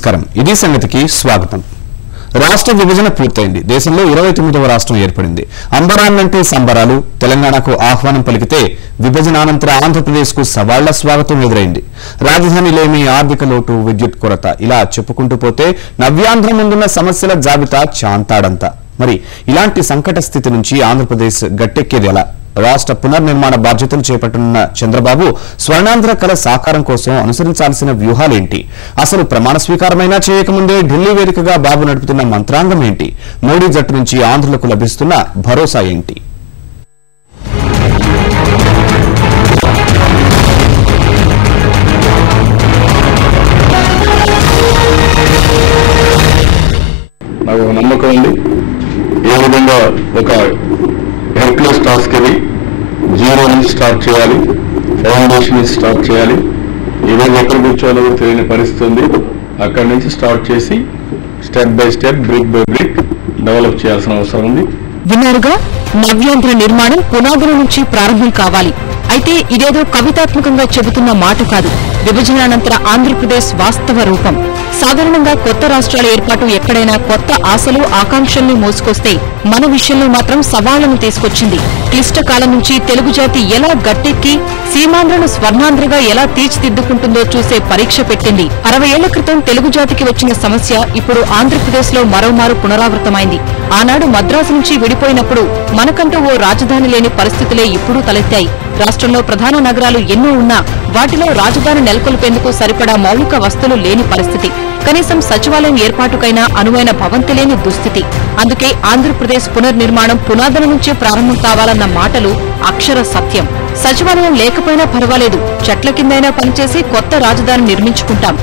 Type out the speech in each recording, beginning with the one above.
నమస్కారం. ఇది సంగతికి స్వాగతం. రాష్ట్ర విభజన పూర్తయింది. దేశంలో 29వ రాష్ట్రం ఏర్పడింది. అంబరాన్నంటూ సంబరాలు. తెలంగాణకు ఆహ్వానం పలికితే విభజనానంతర ఆంధ్రప్రదేశ్కు సవాళ్ల స్వాగతం ఎదురైంది. రాజధానిలేమి, ఆర్థిక లోటు, విద్యుత్ కొరత, ఇలా చెప్పుకుంటూ పోతే నవ్యాంధ్ర ముందున్న సమస్యల జాబితా చాంతాడంతా. మరి ఇలాంటి సంకట స్థితి నుంచి ఆంధ్రప్రదేశ్ గట్టెక్కేది ఎలా? రాష్ట్ర పునర్నిర్మాణ బాధ్యతలు చేపట్టనున్న చంద్రబాబు స్వర్ణాంధ్ర కళ సాకారం కోసం అనుసరించాల్సిన వ్యూహాలేంటి? అసలు ప్రమాణ స్వీకారమైనా చేయకముందే ఢిల్లీ వేదికగా బాబు నడుపుతున్న మంత్రాంగం ఏంటి? మోడీ జట్టు నుంచి ఆంధ్రులకు లభిస్తున్న భరోసా ఏంటి? నాకు నమ్మకం ఉంది. ఏ విధంగా ఒక హెల్ప్లెస్ టాస్క్ ఇది. జీరో నుంచి స్టార్ట్ చేయాలి, ఫౌండేషన్ నుంచి స్టార్ట్ చేయాలి. ఈరోజు ఎక్కడ కూర్చోవాలో కూడా తెలియని పరిస్థితి ఉంది. అక్కడి నుంచి స్టార్ట్ చేసి step by step, brick by brick develop చేయాల్సిన అవసరం ఉంది. విన్నారుగా, నవ్యాంధ్ర నిర్మాణం పునాదుల నుంచి ప్రారంభం కావాలి. అయితే ఇదేదో కవితాత్మకంగా చెబుతున్న మాట కాదు. విభజనానంతర ఆంధ్రప్రదేశ్ వాస్తవ రూపం. సాధారణంగా కొత్త రాష్ట్రాల ఏర్పాటు ఎక్కడైనా కొత్త ఆశలు, ఆకాంక్షల్ని మోసుకొస్తే మన విషయంలో మాత్రం సవాళ్లను తీసుకొచ్చింది. క్లిష్టకాలం నుంచి తెలుగు జాతి ఎలా గట్టెక్కి సీమాంధ్రను స్వర్ణాంధ్రగా ఎలా తీర్చిదిద్దుకుంటుందో చూసే పరీక్ష పెట్టింది. 60 ఏళ్ల క్రితం తెలుగు జాతికి వచ్చిన సమస్య ఇప్పుడు ఆంధ్రప్రదేశ్ లో మరోమారు పునరావృతమైంది. ఆనాడు మద్రాసు నుంచి విడిపోయినప్పుడు మనకంటూ ఓ రాజధాని లేని పరిస్థితులే ఇప్పుడు తలెత్తాయి. రాష్ట్రంలో ప్రధాన నగరాలు ఎన్నో ఉన్నా వాటిలో రాజధాని నెలకొల్పేందుకు సరిపడా మౌలిక వస్తువులు లేని పరిస్థితి. కనీసం సచివాలయం ఏర్పాటుకైనా అనువైన భవంతి లేని దుస్థితి. అందుకే ఆంధ్రప్రదేశ్ పునర్నిర్మాణం పునాదుల నుంచే ప్రారంభం కావాలన్న మాటలు అక్షర సత్యం. సచివాలయం లేకపోయినా పర్వాలేదు, చెట్ల కిందైనా పనిచేసి కొత్త రాజధాని నిర్మించుకుంటాం.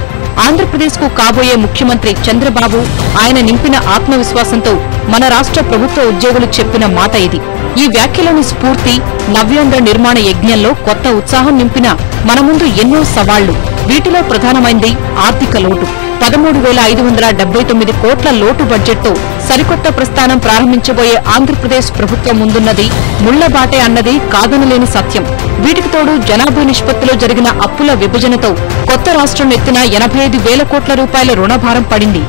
ఆంధ్రప్రదేశ్ కు కాబోయే ముఖ్యమంత్రి చంద్రబాబు, ఆయన నింపిన ఆత్మవిశ్వాసంతో మన రాష్ట్ర ప్రభుత్వ ఉద్యోగులు చెప్పిన మాట ఇది. ఈ వ్యాఖ్యలోని స్ఫూర్తి నవ్యాంధ్ర నిర్మాణ యజ్ఞంలో కొత్త ఉత్సాహం నింపిన మన ముందు ఎన్నో సవాళ్లు. వీటిలో ప్రధానమైంది ఆర్థిక లోటు. 13,579 కోట్ల లోటు బడ్జెట్తో సరికొత్త ప్రస్థానం ప్రారంభించబోయే ఆంధ్రప్రదేశ్ ప్రభుత్వం ముందున్నది ముళ్లబాటే అన్నది కాదనలేని సత్యం. వీటికి తోడు జనాభా నిష్పత్తిలో జరిగిన అప్పుల విభజనతో కొత్త రాష్ట్రం ఎత్తిన 85,000 కోట్ల రూపాయల రుణభారం పడింది.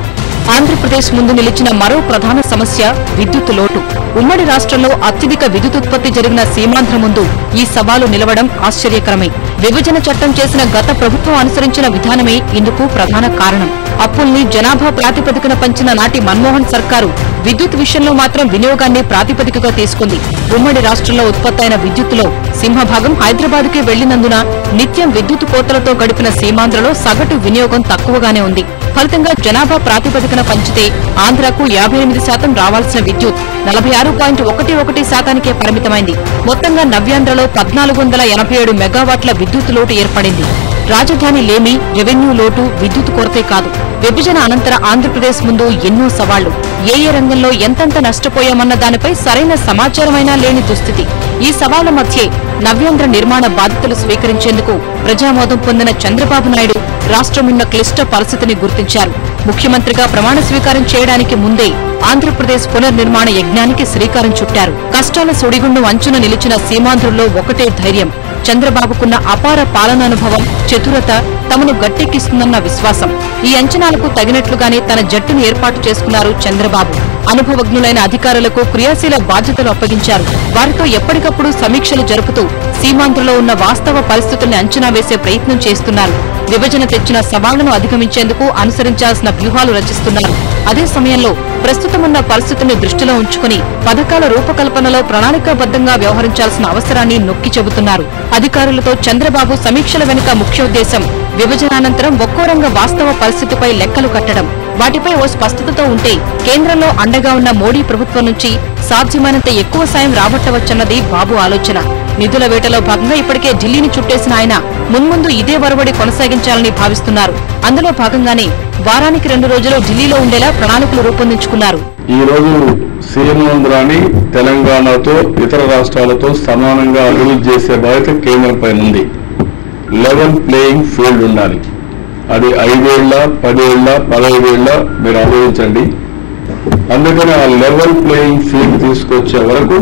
ఆంధ్రప్రదేశ్ ముందు నిలిచిన మరో ప్రధాన సమస్య విద్యుత్ లోటు. ఉమ్మడి రాష్ట్రంలో అత్యధిక విద్యుత్ ఉత్పత్తి జరిగిన సీమాంధ్ర ముందు ఈ సవాలు నిలవడం ఆశ్చర్యకరమే. విభజన చట్టం చేసిన గత ప్రభుత్వం అనుసరించిన విధానమే ఇందుకు ప్రధాన కారణం. అప్పుల్ని జనాభా ప్రాతిపదికన పంచిన నాటి మన్మోహన్ సర్కారు విద్యుత్ విషయంలో మాత్రం వినియోగాన్ని ప్రాతిపదికగా తీసుకుంది. ఉమ్మడి రాష్ట్రంలో ఉత్పత్తైన విద్యుత్తులో సింహభాగం హైదరాబాద్కే వెళ్లినందున నిత్యం విద్యుత్ కోతలతో గడిపిన సీమాంధ్రలో సగటు వినియోగం తక్కువగానే ఉంది. ఫలితంగా జనాభా ప్రాతిపదికన పంచితే ఆంధ్రకు 58% రావాల్సిన విద్యుత్ 46.11% పరిమితమైంది. మొత్తంగా నవ్యాంధ్రలో 1487 మెగావాట్ల విద్యుత్ లోటు ఏర్పడింది. రాజధాని లేమి, రెవెన్యూ లోటు, విద్యుత్ కొరతే కాదు, విభజన అనంతర ఆంధ్రప్రదేశ్ ముందు ఎన్నో సవాళ్లు. ఏ రంగంలో ఎంతెంత నష్టపోయామన్న దానిపై సరైన సమాచారమైనా లేని దుస్థితి. ఈ సవాళ్ల మధ్యే నవ్యాంధ్ర నిర్మాణ బాధ్యతలు స్వీకరించేందుకు ప్రజామోదం పొందిన చంద్రబాబు నాయుడు రాష్ట్రమున్న క్లిష్ట పరిస్థితిని గుర్తించారు. ముఖ్యమంత్రిగా ప్రమాణ స్వీకారం చేయడానికి ముందే ఆంధ్రప్రదేశ్ పునర్నిర్మాణ యజ్ఞానికి శ్రీకారం చుట్టారు. కష్టాల సుడిగుండం అంచున నిలిచిన సీమాంధ్రుల్లో ఒకటే ధైర్యం. చంద్రబాబుకున్న అపార పాలనానుభవం, చతురత తమను గట్టెక్కిస్తుందన్న విశ్వాసం. ఈ అంచనాలకు తగినట్లుగానే తన జట్టును ఏర్పాటు చేసుకున్నారు చంద్రబాబు. అనుభవజ్ఞులైన అధికారులకు క్రియాశీల బాధ్యతలు అప్పగించారు. వారితో ఎప్పటికప్పుడు సమీక్షలు జరుపుతూ సీమాంధ్రలో ఉన్న వాస్తవ పరిస్థితుల్ని అంచనా వేసే ప్రయత్నం చేస్తున్నారు. విభజన తెచ్చిన సవాళ్లను అధిగమించేందుకు అనుసరించాల్సిన వ్యూహాలు రచిస్తున్నారు. అదే సమయంలో ప్రస్తుతమున్న పరిస్థితుల్ని దృష్టిలో ఉంచుకుని పథకాల రూపకల్పనలో ప్రణాళికాబద్దంగా వ్యవహరించాల్సిన అవసరాన్ని నొక్కి చెబుతున్నారు. అధికారులతో చంద్రబాబు సమీక్షల వెనుక ముఖ్యోద్దేశం విభజనానంతరం ఒక్కో రంగ వాస్తవ పరిస్థితిపై లెక్కలు కట్టడం. వాటిపై ఓ స్పష్టతతో ఉంటే కేంద్రంలో అండగా ఉన్న మోడీ ప్రభుత్వం నుంచి సాధ్యమైనంత ఎక్కువ సాయం రాబట్టవచ్చన్నది బాబు ఆలోచన. నిధుల వేటలో భాగంగా ఇప్పటికే ఢిల్లీని చుట్టేసిన ఆయన మున్ముందు ఇదే వరవడి కొనసాగించాలని భావిస్తున్నారు. అందులో భాగంగానే వారానికి 2 రోజులు ఢిల్లీలో ఉండేలా ప్రణాళికలు రూపొందించుకున్నారు. ఈ రోజు సీమాంధ్రాన్ని తెలంగాణతో ఇతర రాష్ట్రాలతో సమానంగా అభివృద్ధి చేసే బాధ్యత కేంద్రంపై ఉంది. లెవెల్ ప్లేయింగ్ ఫీల్డ్ ఉండాలి. అది 5 ఏళ్ల, 10 ఏళ్ల, 15 ఏళ్ల మీరు ఆలోచించండి. అందుకని ఆ లెవెల్ ప్లేయింగ్ ఫీల్డ్ తీసుకొచ్చే వరకు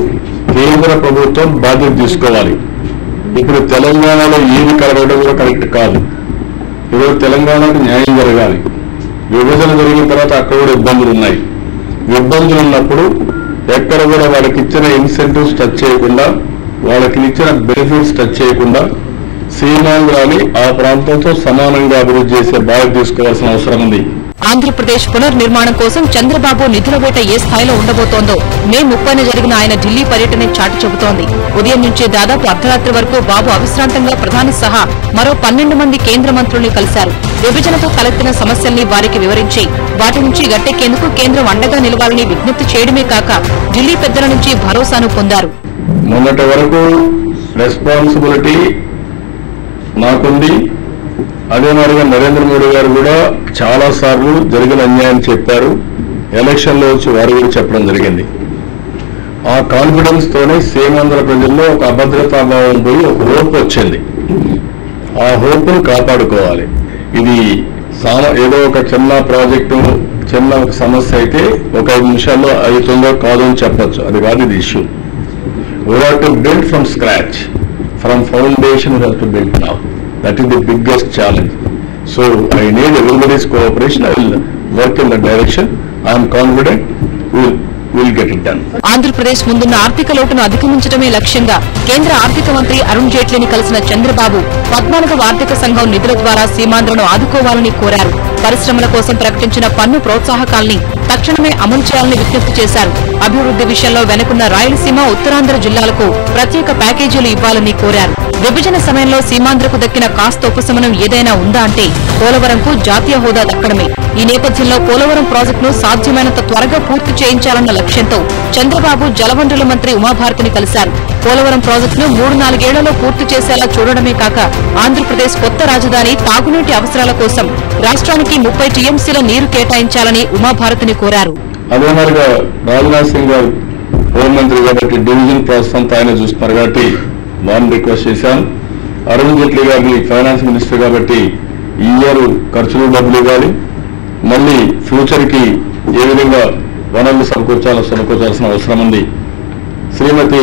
కేంద్ర ప్రభుత్వం బాధ్యత తీసుకోవాలి. ఇప్పుడు తెలంగాణలో ఏది కలగడం కూడా కరెక్ట్ కాదు. ఈరోజు తెలంగాణకు న్యాయం జరగాలి. విభజన జరిగిన తర్వాత అక్కడ కూడా ఇబ్బందులు ఉన్నాయి. ఇబ్బందులు ఉన్నప్పుడు ఎక్కడ కూడా వాళ్ళకి ఇచ్చిన ఇన్సెంటివ్స్ టచ్ చేయకుండా, వాళ్ళకి ఇచ్చిన బెనిఫిట్స్ టచ్ చేయకుండా సీమాంధ్రాన్ని ఆ ప్రాంతంతో సమానంగా అభివృద్ధి చేసే బాధ్యత తీసుకోవాల్సిన అవసరం ఉంది. ఆంధ్రప్రదేశ్ పునర్నిర్మాణం కోసం చంద్రబాబు నిధుల వేట ఏ స్థాయిలో ఉండబోతోందో మే 30న జరిగిన ఆయన ఢిల్లీ పర్యటన చాటి చెబుతోంది. ఉదయం నుంచి దాదాపు అర్ధరాత్రి వరకు బాబు అవిశ్రాంతంగా ప్రధాని సహా మరో 12 మంది కేంద్ర మంత్రుల్ని కలిశారు. విభజనతో తలెత్తిన సమస్యల్ని వారికి వివరించి వాటి నుంచి గట్టెక్కేందుకు కేంద్రం అండగా నిలవాలని విజ్ఞప్తి చేయడమే కాక ఢిల్లీ పెద్దల నుంచి భరోసాను పొందారు. మొన్నటి వరకు రెస్పాన్సిబిలిటీ నాకుంది. అదే మాదిరిగా నరేంద్ర మోడీ గారు కూడా చాలా సార్లు జరిగిన అన్యాయం చెప్పారు. ఎలక్షన్లో వచ్చి వారు కూడా చెప్పడం జరిగింది. ఆ కాన్ఫిడెన్స్ తోనే సీమాంధ్ర ప్రజల్లో ఒక అభద్రతాభావం పోయి ఒక హోప్ వచ్చింది. ఆ హోప్ ను కాపాడుకోవాలి. ఇది ఏదో ఒక చిన్న ప్రాజెక్టు, చిన్న ఒక సమస్య అయితే ఒక 5 నిమిషాల్లో అవుతుందో కాదో అని చెప్పచ్చు. అది కాదు ఇది issue. We have to build from scratch. From foundation we have to build now. That is the biggest challenge. So I need everybody's cooperation. I will work in that direction. I am confident we will get it done. Andhra Pradesh ముందున్న ఆర్థిక లోటును అధిగమించడమే లక్ష్యంగా కేంద్ర ఆర్థిక మంత్రి అరుణ్ జైట్లీని కలిసిన చంద్రబాబు 14వ ఆర్థిక సంఘం నిధుల ద్వారా సీమాంధ్రను ఆదుకోవాలని కోరారు. పరిశ్రమల కోసం ప్రకటించిన పన్ను ప్రోత్సాహకాల్ని తక్షణమే అమలు చేయాలని విజ్ఞప్తి చేశారు. అభివృద్ధి విషయంలో వెనుకున్న రాయలసీమ, ఉత్తరాంధ్ర జిల్లాలకు ప్రత్యేక ప్యాకేజీలు ఇవ్వాలని కోరారు. విభజన సమయంలో సీమాంధ్రకు దక్కిన కాస్త ఉపశమనం ఏదైనా ఉందా అంటే పోలవరంకు జాతీయ హోదా దక్కడమే. ఈ నేపథ్యంలో పోలవరం ప్రాజెక్టును సాధ్యమైనంత త్వరగా పూర్తి చేయించాలన్న లక్ష్యంతో చంద్రబాబు జలవనరుల మంత్రి ఉమాభారతిని కలిశారు. పోలవరం ప్రాజెక్టును 3-4 ఏళ్లలో పూర్తి చేసేలా చూడడమే కాక ఆంధ్రప్రదేశ్ కొత్త రాజధాని తాగునీటి అవసరాల కోసం రాష్ట్రానికి 30 టీఎంసీల నీరు కేటాయించాలని ఉమాభారతిని కోరారు. అదే మాదిరిగా రాజ్నాథ్ సింగ్ గారు హోంమంత్రి కాబట్టి డివిజన్ ప్రాసెస్ అంతా ఆయన చూస్తున్నారు కాబట్టి వారిని రిక్వెస్ట్ చేశాను. అరుణ్ జైట్లీ గారిని ఫైనాన్స్ మినిస్టర్ కాబట్టి ఈ ఇయర్ ఖర్చులు డబ్బులు ఇవ్వాలి. మళ్ళీ ఫ్యూచర్ కి ఏ విధంగా వనరులు సమకూర్చాల్సిన అవసరం ఉంది. శ్రీమతి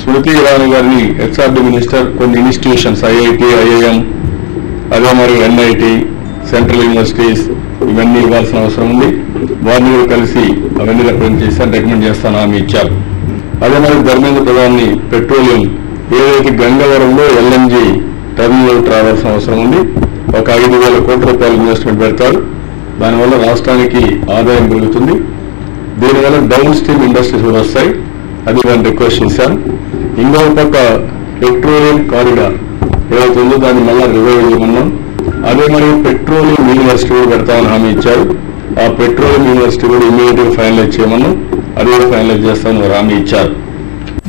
స్మృతి ఇరానీ గారిని హెచ్ఆర్డి మినిస్టర్ కొన్ని ఇన్స్టిట్యూషన్స్ ఐఐటి, ఐఐఎం, అదే మరి ఎన్ఐటి, సెంట్రల్ యూనివర్సిటీస్ ఇవన్నీ ఇవ్వాల్సిన అవసరం ఉంది. వారిని కూడా కలిసి అవన్నీ రికమెండ్ చేస్తాను హామీ ఇచ్చారు. అదే మరి ధర్మేంద్ర ప్రధాన్ని పెట్రోలియం ఏదైతే గంగవరంలో ఎల్ఎన్జీ టర్మినల్ రావాల్సిన అవసరం ఉంది. ఒక 5,000 కోట్ల రూపాయలు ఇన్వెస్ట్మెంట్ పెడతారు. దానివల్ల రాష్ట్రానికి ఆదాయం పెరుగుతుంది. దీనివల్ల డౌన్ స్ట్రీమ్ ఇండస్ట్రీస్ కూడా వస్తాయి. అది నేను రిక్వెస్ట్ చేశాను. ఇంకో పక్క పెట్రోలియం కారిడార్ ఏదైతే ఉందో దాన్ని మళ్ళా రివైవ్ చేయమన్నాం. అదే మరి పెట్రోలియం యూనివర్సిటీ కూడా పెడతామని హామీ ఇచ్చారు. ఆ పెట్రోలియం యూనివర్సిటీ కూడా ఇమీడియట్ గా ఫైనలైజ్ చేయమన్నాం. అది కూడా ఫైనలైజ్ చేస్తామని హామీ ఇచ్చారు.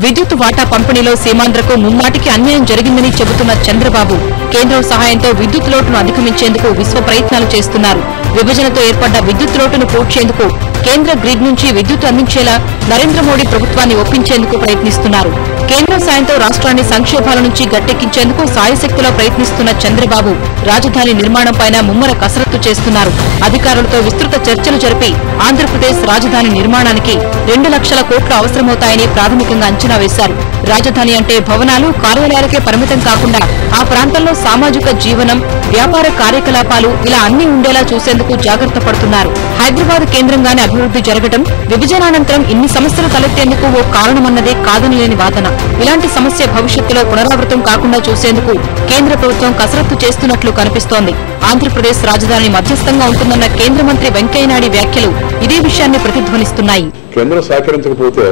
విద్యుత్ వాటా పంపిణీలో సీమాంధ్రకు ముమ్మాటికి అన్యాయం జరిగిందని చెబుతున్న చంద్రబాబు కేంద్రం సహాయంతో విద్యుత్ లోటును అధిగమించేందుకు విశ్వ ప్రయత్నాలు చేస్తున్నారు. విభజనతో ఏర్పడ్డ విద్యుత్ లోటును పూడ్చేందుకు కేంద్ర గ్రిడ్ నుంచి విద్యుత్ అందించేలా నరేంద్ర మోడీ ప్రభుత్వాన్ని ఒప్పించేందుకు ప్రయత్నిస్తున్నారు. కేంద్రం సాయంతో రాష్ట్రాన్ని సంక్షోభాల నుంచి గట్టెక్కించేందుకు సాయశక్తిలో ప్రయత్నిస్తున్న చంద్రబాబు రాజధాని నిర్మాణంపైన ముమ్మర కసరత్తు చేస్తున్నారు. అధికారులతో విస్తృత చర్చలు జరిపి ఆంధ్రప్రదేశ్ రాజధాని నిర్మాణానికి 2 లక్షల కోట్లు అవసరమవుతాయని ప్రాథమికంగా అంచనా వేశారు. రాజధాని అంటే భవనాలు, కార్యాలయాలకే పరిమితం కాకుండా ఆ ప్రాంతంలో సామాజిక జీవనం, వ్యాపార కార్యకలాపాలు ఇలా అన్ని ఉండేలా చూసేందుకు జాగ్రత్త పడుతున్నారు. హైదరాబాద్ కేంద్రంగానే అభివృద్ధి జరగడం విభజనానంతరం ఇన్ని సమస్యలు తలెత్తేందుకు ఓ కారణమన్నదే కాదనలేని వాదన. ఇలాంటి సమస్య భవిష్యత్తులో పునరావృతం కాకుండా చూసేందుకు కేంద్ర ప్రభుత్వం కసరత్తు చేస్తున్నట్లు కనిపిస్తోంది. ఆంధ్రప్రదేశ్ రాజధాని మధ్యస్థంగా ఉంటుందన్న కేంద్ర మంత్రి వెంకయ్యనాయుడు వ్యాఖ్యలు ఇదే విషయాన్ని ప్రతిధ్వనిస్తున్నాయి. కేంద్రం సహకరించకపోతే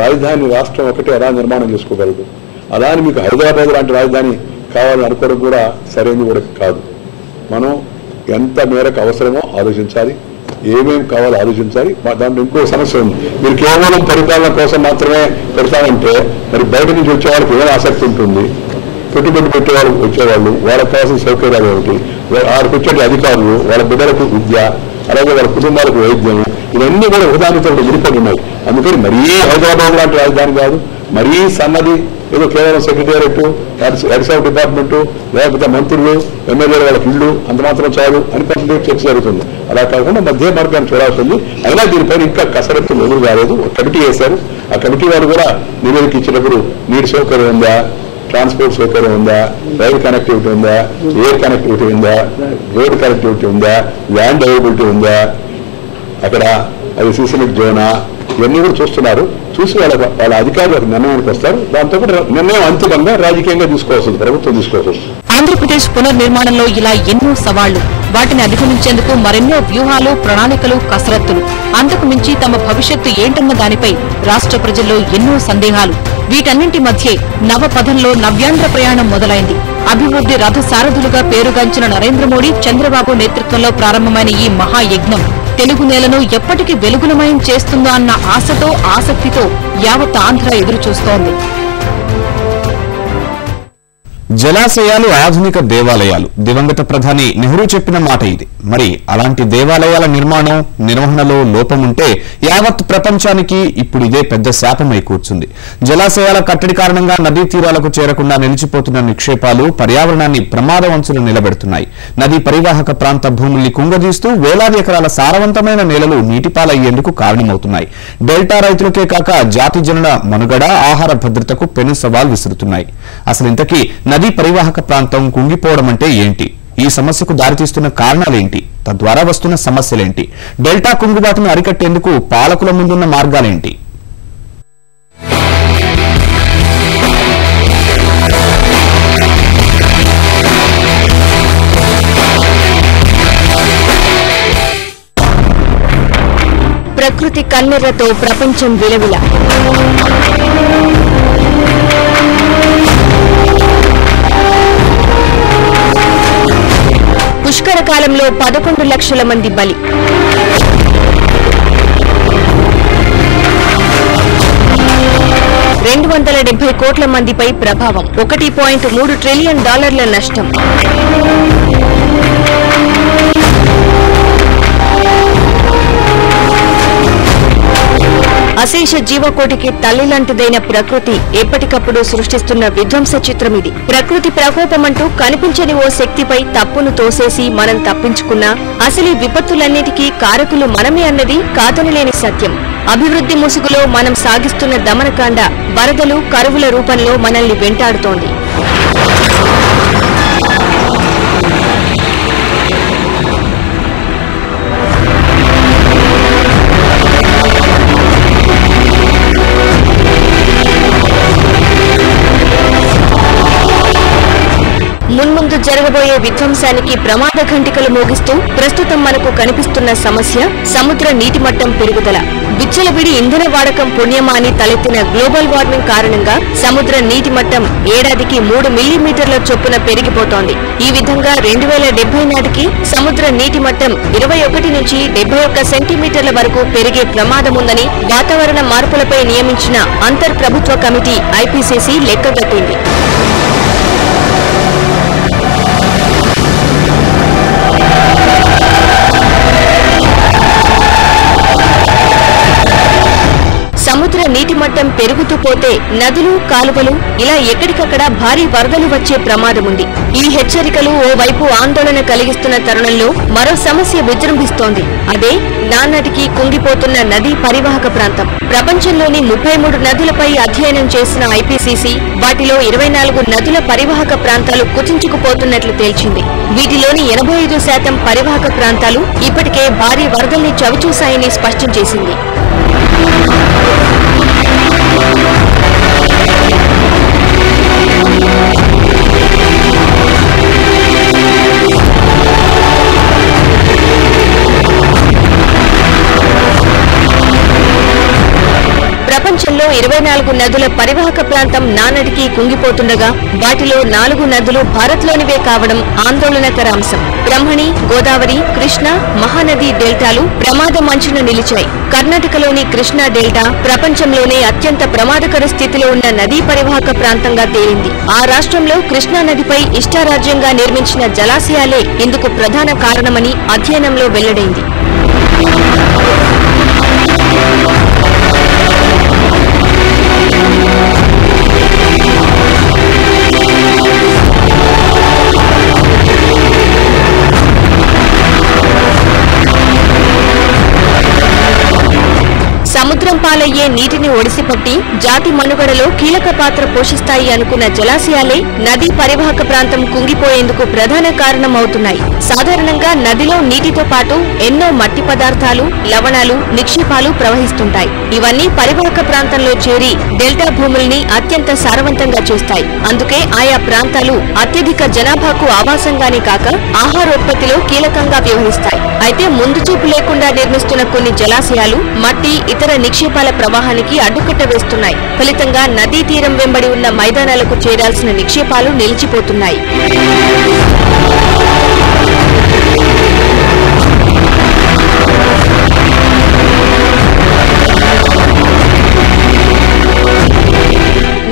రాజధాని రాష్ట్రం ఒకటే ఎలా నిర్మాణం చేసుకోగలదు? అలానే మీకు హైదరాబాద్ లాంటి రాజధాని కావాలని అనుకోవడం కూడా సరైనది కూడా కాదు. మనం ఎంత మేరకు అవసరమో ఆలోచించాలి, ఏమేమి కావాలో ఆలోచించాలి. దాంట్లో ఇంకో సమస్య ఉంది. మీరు కేవలం పరిపాలన కోసం మాత్రమే పెడతామంటే మరి బయట నుంచి వచ్చే వాళ్ళకి ఏమైనా ఆసక్తి ఉంటుంది? పెట్టుబడి పెట్టేవాళ్ళు వచ్చేవాళ్ళు వాళ్ళకి కావాల్సిన సౌకర్యాలు ఏమిటి? వాళ్ళకి వచ్చే అధికారులు, వాళ్ళ బిడ్డలకు విద్య, అలాగే వాళ్ళ కుటుంబాలకు వైద్యం, ఇవన్నీ కూడా ఉదాహరణతో ముడిపడి ఉన్నాయి. అందుకని మరీ హైదరాబాద్ లాంటి రాజధాని కాదు, మరీ సన్నది ఏదో కేవలం సెక్రటేరియట్, ఎక్సైజ్ డిపార్ట్మెంటు, లేకపోతే మంత్రులు, ఎమ్మెల్యేలు వాళ్ళకి ఇళ్ళు అంత మాత్రం చాలు అని కొంత చర్చ జరుగుతుంది. అలా కాకుండా మధ్య మార్గాన్ని చూడాల్సింది. అయినా దీనిపైన ఇంకా కసరత్తు ఎదురు కాలేదు. ఒక కమిటీ వేశారు. ఆ కమిటీ వారు కూడా నివేదిక ఇచ్చినప్పుడు నీటి సౌకర్యం ఉందా, ట్రాన్స్పోర్ట్ సౌకర్యం ఉందా, రైల్ కనెక్టివిటీ ఉందా, ఎయిర్ కనెక్టివిటీ ఉందా, రోడ్ కనెక్టివిటీ ఉందా, ల్యాండ్ అవైలబిలిటీ ఉందా, అక్కడ అది సిస్టమిక్ జోనా, ఇవన్నీ కూడా చూస్తున్నారు. చూసి వాళ్ళ అధికారులకు నిర్ణయానికి వస్తారు. దాంతో కూడా నిర్ణయం అంతిమంగా రాజకీయంగా తీసుకోవాల్సింది, ప్రభుత్వం తీసుకోవాల్సింది. ఆంధ్రప్రదేశ్ పునర్నిర్మాణంలో ఇలా ఎన్నో సవాళ్లు, వాటిని అధిగమించేందుకు మరెన్నో వ్యూహాలు, ప్రణాళికలు, కసరత్తులు, అంతకు మించి తమ భవిష్యత్తు ఏంటన్న దానిపై రాష్ట్ర ప్రజల్లో ఎన్నో సందేహాలు. వీటన్నింటి మధ్యే నవపథంలో నవ్యాంధ్ర ప్రయాణం మొదలైంది. అభివృద్ధి రథ సారథులుగా పేరుగాంచిన నరేంద్ర మోడీ, చంద్రబాబు నేతృత్వంలో ప్రారంభమైన ఈ మహాయజ్ఞం తెలుగు నేలను ఎప్పటికి వెలుగులమయం చేస్తుందో అన్న ఆశతో, ఆసక్తితో యావత్ ఆంధ్ర ఎదురుచూస్తోంది. జలాశయాలు ఆధునిక దేవాలయాలు. దివంగత ప్రధాని నెహ్రూ చెప్పిన మాట ఇది. మరి అలాంటి దేవాలయాల నిర్మాణం, నిర్వహణలో లోపం ఉంటే యావత్ ప్రపంచానికి ఇప్పుడు ఇదే పెద్ద శాపమై కూర్చుంది. జలాశయాల కట్టడి కారణంగా నదీ తీరాలకు చేరకుండా నిలిచిపోతున్న నిక్షేపాలు పర్యావరణాన్ని ప్రమాదం అంచున నిలబెడుతున్నాయి. నదీ పరివాహక ప్రాంత భూముల్ని కుంగదీస్తూ వేలాది ఎకరాల సారవంతమైన నేలలు నీటిపాలయ్యేందుకు కారణమవుతున్నాయి. డెల్టా రైతులకే కాక జాతి జనుల మనుగడ, ఆహార భద్రతకు పెను సవాల్ విసురుతున్నాయి. అసలు ఇంతకీ నదీ పరివాహక ప్రాంతం కుంగిపోవడం అంటే ఏంటి? ఈ సమస్యకు దారితీస్తున్న కారణాలేంటి? తద్వారా వస్తున్న సమస్యలేంటి? డెల్టా కుంగుబాటును అరికట్టేందుకు పాలకుల ముందున్న మార్గాలేంటి? ప్రకృతి కన్నెర్రతో ప్రపంచం విలవిల. పుష్కర కాలంలో 11 లక్షల మంది బలి. $270 కోట్ల మందిపై ప్రభావం. $1.3 ట్రిలియన్ నష్టం. అశేష జీవకోటికి తల్లిలాంటిదైన ప్రకృతి ఎప్పటికప్పుడు సృష్టిస్తున్న విధ్వంస చిత్రం ఇది. ప్రకృతి ప్రకోపమంటూ కనిపించని ఓ శక్తిపై తప్పును తోసేసి మనం తప్పించుకున్నా అసలు ఈ విపత్తులన్నిటికీ కారకులు మనమే అన్నది కాదనలేని సత్యం. అభివృద్ధి ముసుగులో మనం సాగిస్తున్న దమనకాండ వరదలు, కరువుల రూపంలో మనల్ని వెంటాడుతోంది. మున్ముందు జరగబోయే విధ్వంసానికి ప్రమాద ఘంటికలు మోగిస్తూ ప్రస్తుతం మనకు కనిపిస్తున్న సమస్య సముద్ర నీటి మట్టం పెరుగుదల. విచ్చలవిడి ఇంధన వాడకం పుణ్యమా అని తలెత్తిన గ్లోబల్ వార్మింగ్ కారణంగా సముద్ర నీటి మట్టం ఏడాదికి 3 మిల్లీమీటర్ల చొప్పున పెరిగిపోతోంది. ఈ విధంగా 2070 నాటికి సముద్ర నీటి మట్టం 21 నుంచి 71 సెంటీమీటర్ల వరకు పెరిగే ప్రమాదముందని వాతావరణ మార్పులపై నియమించిన అంతర్ప్రభుత్వ కమిటీ IPCC లెక్కగట్టింది. సముద్ర నీటి మట్టం పెరుగుతూ పోతే నదులు, కాలువలు ఇలా ఎక్కడికక్కడ భారీ వరదలు వచ్చే ప్రమాదముంది. ఈ హెచ్చరికలు ఓవైపు ఆందోళన కలిగిస్తున్న తరుణంలో మరో సమస్య విజృంభిస్తోంది. అదే నానాటికి కుంగిపోతున్న నదీ పరివాహక ప్రాంతం. ప్రపంచంలోని 33 నదులపై అధ్యయనం చేసిన IPCC వాటిలో 24 నదుల పరివాహక ప్రాంతాలు కుచించుకుపోతున్నట్లు తేల్చింది. వీటిలోని 85% పరివాహక ప్రాంతాలు ఇప్పటికే భారీ వరదల్ని చవిచూశాయని స్పష్టం చేసింది. ప్రపంచంలో 24 నదుల పరివాహక ప్రాంతం నానాటికి కుంగిపోతుండగా వాటిలో 4 నదులు భారత్లోనివే కావడం ఆందోళనకర అంశం. బ్రహ్మణి, గోదావరి, కృష్ణ, మహానది డెల్టాలు ప్రమాదం అంచున నిలిచాయి. కర్ణాటకలోని కృష్ణా డెల్టా ప్రపంచంలోనే అత్యంత ప్రమాదకర స్థితిలో ఉన్న నదీ పరివాహక ప్రాంతంగా తేలింది. ఆ రాష్ట్రంలో కృష్ణా నదిపై ఇష్టారాజ్యంగా నిర్మించిన జలాశయాలే ఇందుకు ప్రధాన కారణమని అధ్యయనంలో వెల్లడైంది. సముద్ర సముద్రం పాలయ్యే నీటిని ఒడిసిపట్టి జాతి మనుగడలో కీలక పాత్ర పోషిస్తాయి అనుకున్న జలాశయాలే నదీ పరివాహక ప్రాంతం కుంగిపోయేందుకు ప్రధాన కారణమవుతున్నాయి. సాధారణంగా నదిలో నీటితో పాటు ఎన్నో మట్టి పదార్థాలు, లవణాలు, నిక్షేపాలు ప్రవహిస్తుంటాయి. ఇవన్నీ పరివాహక ప్రాంతంలో చేరి డెల్టా భూముల్ని అత్యంత సారవంతంగా చేస్తాయి. అందుకే ఆయా ప్రాంతాలు అత్యధిక జనాభాకు ఆవాసంగానే కాక ఆహారోత్పత్తిలో కీలకంగా వ్యవహరిస్తాయి. అయితే ముందు చూపు లేకుండా నిర్మిస్తున్న కొన్ని జలాశయాలు మట్టి, ఇతర నిక్షేపాల ప్రవాహానికి అడ్డుకట్ట వేస్తున్నాయి. ఫలితంగా నదీ తీరం వెంబడి ఉన్న మైదానాలకు చేరాల్సిన నిక్షేపాలు నిలిచిపోతున్నాయి.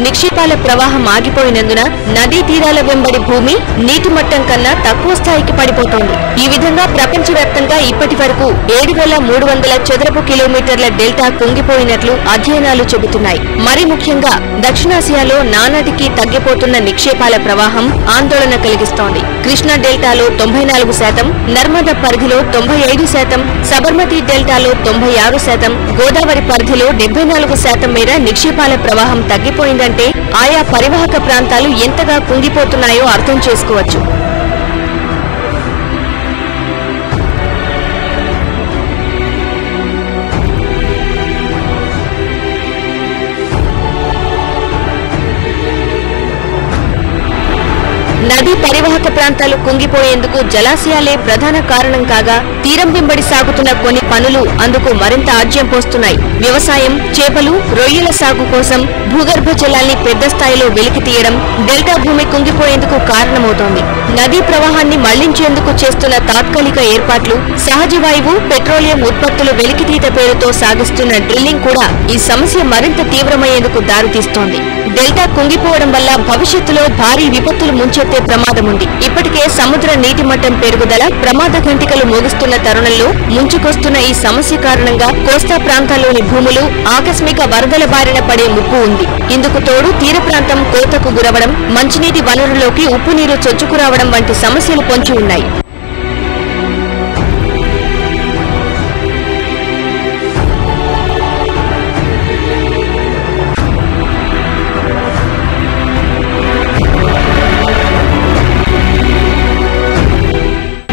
నిక్షేపాల ప్రవాహం ఆగిపోయినందున నదీ తీరాల వెంబడి భూమి నీటి మట్టం కన్నా తక్కువ స్థాయికి పడిపోతోంది. ఈ విధంగా ప్రపంచవ్యాప్తంగా ఇప్పటి వరకు 7,300 చదరపు కిలోమీటర్ల డెల్టా కుంగిపోయినట్లు అధ్యయనాలు చెబుతున్నాయి. మరి ముఖ్యంగా దక్షిణాసియాలో నానాటికి తగ్గిపోతున్న నిక్షేపాల ప్రవాహం ఆందోళన కలిగిస్తోంది. కృష్ణా డెల్టాలో 94%, నర్మదా పరిధిలో 95%, సబర్మతి డెల్టాలో 96%, గోదావరి పరిధిలో 74% మేర నిక్షేపాల ప్రవాహం తగ్గిపోయిందంటే ఆయా పరివాహక ప్రాంతాలు ఎంతగా కుంగిపోతున్నాయో అర్థం చేసుకోవచ్చు. నదీ పరివాహక ప్రాంతాలు కుంగిపోయేందుకు జలాశయాలే ప్రధాన కారణం కాగా తీరం వెంబడి సాగుతున్న కొన్ని పనులు అందుకు మరింత ఆజ్యం పోస్తున్నాయి. వ్యవసాయం, చేపలు, రొయ్యల సాగు కోసం భూగర్భ జలాల్ని పెద్ద స్థాయిలో వెలికి తీయడం డెల్టా భూమి కుంగిపోయేందుకు కారణమవుతోంది. నదీ ప్రవాహాన్ని మళ్లించేందుకు చేస్తున్న తాత్కాలిక ఏర్పాట్లు, సహజ వాయువు, పెట్రోలియం ఉత్పత్తులు వెలికితీత పేరుతో సాగిస్తున్న డ్రిల్లింగ్ కూడా ఈ సమస్య మరింత తీవ్రమయ్యేందుకు దారితీస్తోంది. డెల్టా కుంగిపోవడం వల్ల భవిష్యత్తులో భారీ విపత్తులు ముంచెత్తే ప్రమాదముంది. ఇప్పటికే సముద్ర నీటి మట్టం పెరుగుదల ప్రమాద ఘంటికలు మోగిస్తున్న తరుణంలో ముంచుకొస్తున్న ఈ సమస్య కారణంగా కోస్తా ప్రాంతాల్లోని భూములు ఆకస్మిక వరదల బారిన పడే ముప్పు ఉంది. ఇందుకు తోడు తీర ప్రాంతం కోతకు గురవడం, మంచినీటి వనరులోకి ఉప్పు నీరు చొచ్చుకురావడం వంటి సమస్యలు పొంచి ఉన్నాయి.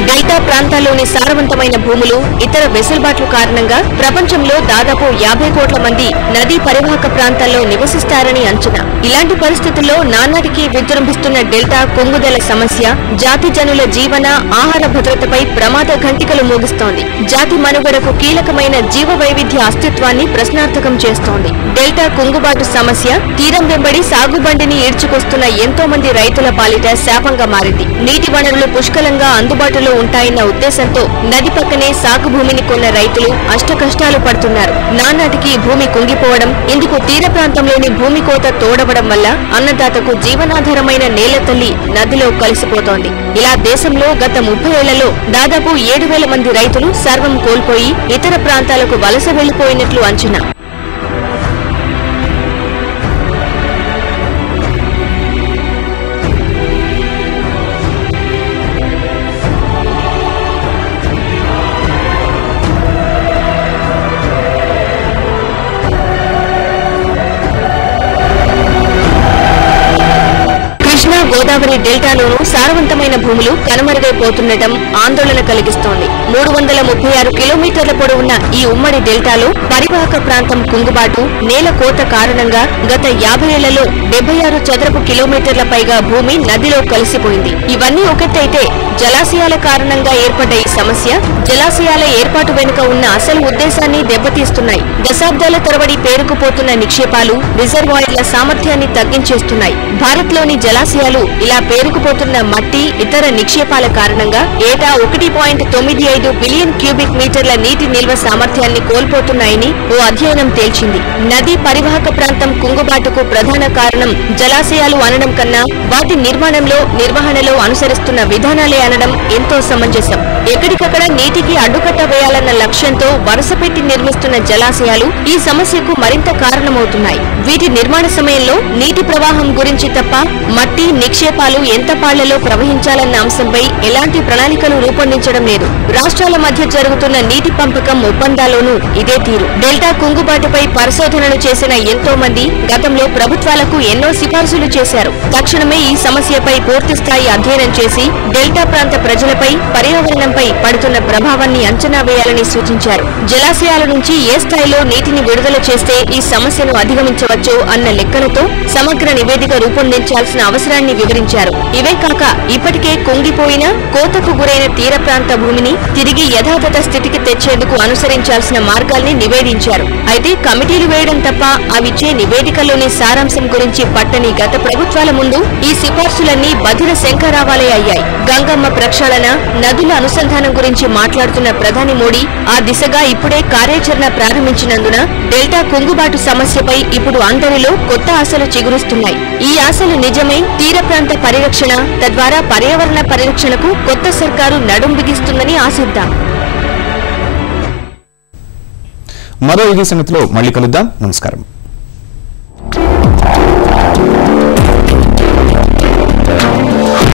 డెల్టా ప్రాంతాల్లోని సారవంతమైన భూములు, ఇతర వెసులుబాట్ల కారణంగా ప్రపంచంలో దాదాపు 50 కోట్ల మంది నదీ పరివాహక ప్రాంతాల్లో నివసిస్తారని అంచనా. ఇలాంటి పరిస్థితుల్లో నానాటికి విజృంభిస్తున్న డెల్టా కుంగుదల సమస్య జాతి జనుల జీవన, ఆహార భద్రతపై ప్రమాద ఘంటికలు మోగిస్తోంది. జాతి మనుగడకు కీలకమైన జీవ వైవిధ్య అస్తిత్వాన్ని ప్రశ్నార్థకం చేస్తోంది. డెల్టా కుంగుబాటు సమస్య తీరం వెంబడి సాగుబండిని ఈడ్చుకొస్తున్న ఎంతో మంది రైతుల పాలిట శాపంగా మారింది. నీటి వనరులు పుష్కలంగా అందుబాటులో ఉంటాయన్న ఉద్దేశంతో నది పక్కనే సాగు భూమిని కొన్న రైతులు అష్టకష్టాలు పడుతున్నారు. నానాటికి భూమి కుంగిపోవడం, ఇందుకు తీర ప్రాంతంలోని భూమి కోత తోడవడం వల్ల అన్నదాతకు జీవనాధారమైన నేల తల్లి నదిలో కలిసిపోతోంది. ఇలా దేశంలో గత 30 ఏళ్లలో దాదాపు 7,000 మంది రైతులు సర్వం కోల్పోయి ఇతర ప్రాంతాలకు వలస వెళ్లిపోయినట్లు అంచనా. గోదావరి డెల్టాలోనూ సారవంతమైన భూములు కనుమరుగైపోతుండటం ఆందోళన కలిగిస్తోంది. 336 కిలోమీటర్ల పొడవున్న ఈ ఉమ్మడి డెల్టాలో పరివాహక ప్రాంతం కుంగుబాటు, నేల కోత కారణంగా గత 50 ఏళ్లలో 76 చదరపు కిలోమీటర్ల పైగా భూమి నదిలో కలిసిపోయింది. ఇవన్నీ ఒకటైతే జలాశయాల కారణంగా ఏర్పడ్డ ఈ సమస్య జలాశయాల ఏర్పాటు వెనుక ఉన్న అసలు ఉద్దేశాన్ని దెబ్బతీస్తున్నాయి. దశాబ్దాల తరబడి పేరుకుపోతున్న నిక్షేపాలు రిజర్వాయర్ల సామర్థ్యాన్ని తగ్గించేస్తున్నాయి. భారత్లోని జలాశయాలు ఇలా పేరుకుపోతున్న మట్టి, ఇతర నిక్షేపాల కారణంగా ఏటా 1.95 బిలియన్ క్యూబిక్ మీటర్ల నీటి నిల్వ సామర్థ్యాన్ని కోల్పోతున్నాయని ఓ అధ్యయనం తేల్చింది. నదీ పరివాహక ప్రాంతం కుంగుబాటుకు ప్రధాన కారణం జలాశయాలు అనడం కన్నా వాటి నిర్మాణంలో, నిర్వహణలో అనుసరిస్తున్న విధానాలే అనడం ఎంతో సమంజసం. ఎక్కడికక్కడ నీటికి అడ్డుకట్ట వేయాలన్న లక్ష్యంతో వరుసపెట్టి నిర్మిస్తున్న జలాశయాలు ఈ సమస్యకు మరింత కారణమవుతున్నాయి. వీటి నిర్మాణ సమయంలో నీటి ప్రవాహం గురించి తప్ప మట్టి నిక్షేపాలు ఎంత పాళ్లలో ప్రవహించాలన్న అంశంపై ఎలాంటి ప్రణాళికలు రూపొందించడం లేదు. రాష్ట్రాల మధ్య జరుగుతున్న నీటి పంపకం ఒప్పందాల్లోనూ ఇదే తీరు. డెల్టా కుంగుబాటుపై పరిశోధనలు చేసిన ఎంతో మంది గతంలో ప్రభుత్వాలకు ఎన్నో సిఫార్సులు చేశారు. తక్షణమే ఈ సమస్యపై పూర్తిస్థాయి అధ్యయనం చేసి డెల్టా ప్రాంత ప్రజలపై పర్యావరణంపై పడుతున్న ప్రభావాన్ని అంచనా వేయాలని సూచించారు. జలాశయాల నుంచి ఏ స్థాయిలో నీటిని విడుదల చేస్తే ఈ సమస్యను అధిగమించవచ్చో అన్న లెక్కలతో సమగ్ర నివేదిక రూపొందించాల్సిన అవసరాన్ని వివరించారు. ఇవే కాక ఇప్పటికే కుంగిపోయిన కోతకు గురైన తీర ప్రాంత భూమిని తిరిగి యథాతథ స్థితికి తెచ్చేందుకు అనుసరించాల్సిన మార్గాల్ని నివేదించారు. అయితే కమిటీలు వేయడం తప్ప అవిచ్చే నివేదికల్లోని సారాంశం గురించి పట్టని గత ప్రభుత్వాల ముందు ఈ సిఫార్సులన్నీ బధిర శంఖరావాలే అయ్యాయి. గంగమ్మ ప్రక్షాళన, నదుల అనుసంధానం గురించి మాట్లాడుతున్న ప్రధాని మోడీ ఆ దిశగా ఇప్పుడే కార్యాచరణ ప్రారంభించినందున డెల్టా కుంగుబాటు సమస్యపై ఇప్పుడు అందరిలో కొత్త ఆశలు చిగురుస్తున్నాయి. ఈ ఆశలు నిజమై తీర ప్రాంత పరిరక్షణ, తద్వారా పర్యావరణ పరిరక్షణకు కొత్త సర్కారు నడుం బిగిస్తుందని ఆశిద్దాం. మరో ఇది సంగతిలో మళ్ళీ కలుద్దాం. నమస్కారం.